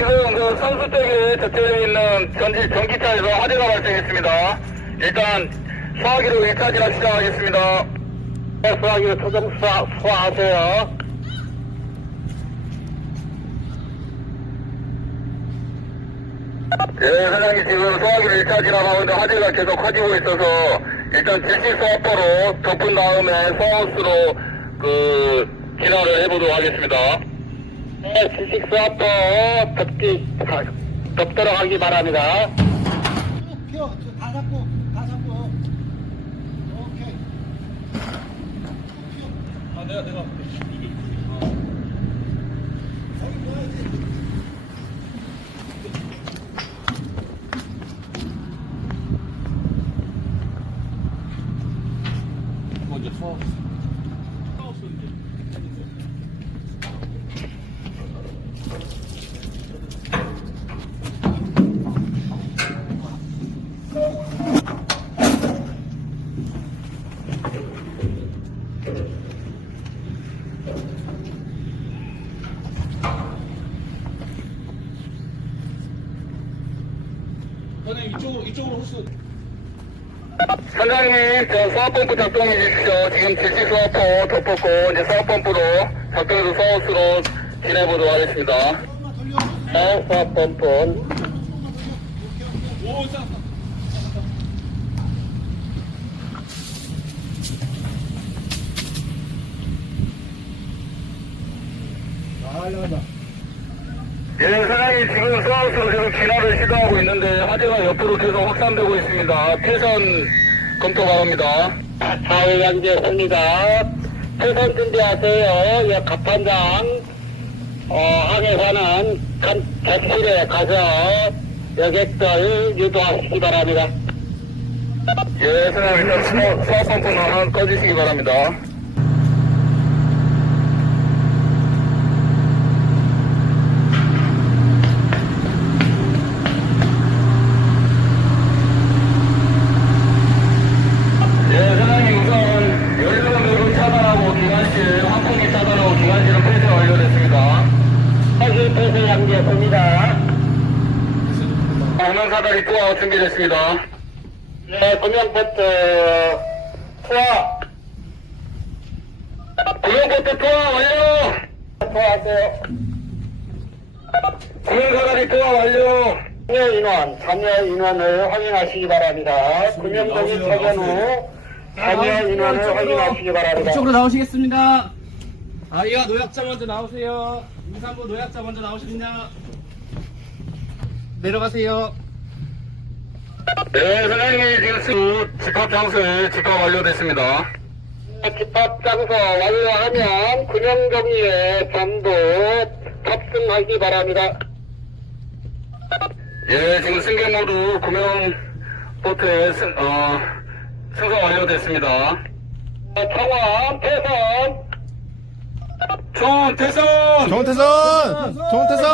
지금 그 선수 쪽에 접대되어 있는 전지, 전기차에서 화재가 발생했습니다. 일단 소화기로 1차지라 시작하겠습니다. 네, 소화기로 초정 수화, 소화하세요. 네, 사장님 지금 소화기를 1차지라 하는데 화재가 계속 커지고 있어서 일단 질식 소화포로 덮은 다음에 소하우스로 그 진화를 해보도록 하겠습니다. 네, 질식 소화포 덮기, 덮도록 하기 바랍니다. 펴, 저다 잡고, 다 잡고. 오케이. 펴. 아 내가 내가 놓아야지. 먼저 서 선생님 이쪽으로 이쪽으로 호스 선장님, 저 소화펌프 작동해 주십시오. 지금 질식 소화포 덮었고, 이제 소화펌프로 작동해서 소하우스로 진해보도록 하겠습니다. 네, 소화펌프. 오케이. 오 쌌어 날라간다. 예, 사장님 지금 소하우스로 계속 진화를 시도하고 있는데 화재가 옆으로 계속 확산되고 있습니다. 퇴선 검토 바랍니다. 좌우 양재입니다. 퇴선 준비하세요. 예, 갑판장 어, 항해사는 간, 객실에 가서 여객들 유도하시기 바랍니다. 예, 사장님 일단 수화 펌프는 꺼주시기 바랍니다. 예, 사장님 우선 연료를 차단하고 기관실, 환풍기 차단하고 기관실은 폐쇄 완료됐습니다. 사실 양지했습니다. 운행 사다리 투하 준비됐습니다. 네, 구명포트 투하. 구명포트 투하 완료. 투하하세요. 구명 사다리 투하 완료. 참여 인원, 참여 인원을 확인하시기 바랍니다. 구명동이 퇴근 후 참여 인원을 확인하시기 바랍니다. 이쪽으로 나오시겠습니다 아이가 노약자 먼저 나오세요 임산부 노약자 먼저 나오시겠냐 내려가세요 네, 사장님 지금 수- 집합 장소에 집합 완료됐습니다. 집합 장소 완료하면 구명정리에 전부 탑승하기 바랍니다. 예, 지금 승객 모두 구명 보트에 승, 어, 승선 완료됐습니다. 청원, 태선, 총 태선! 정태선! 정태선!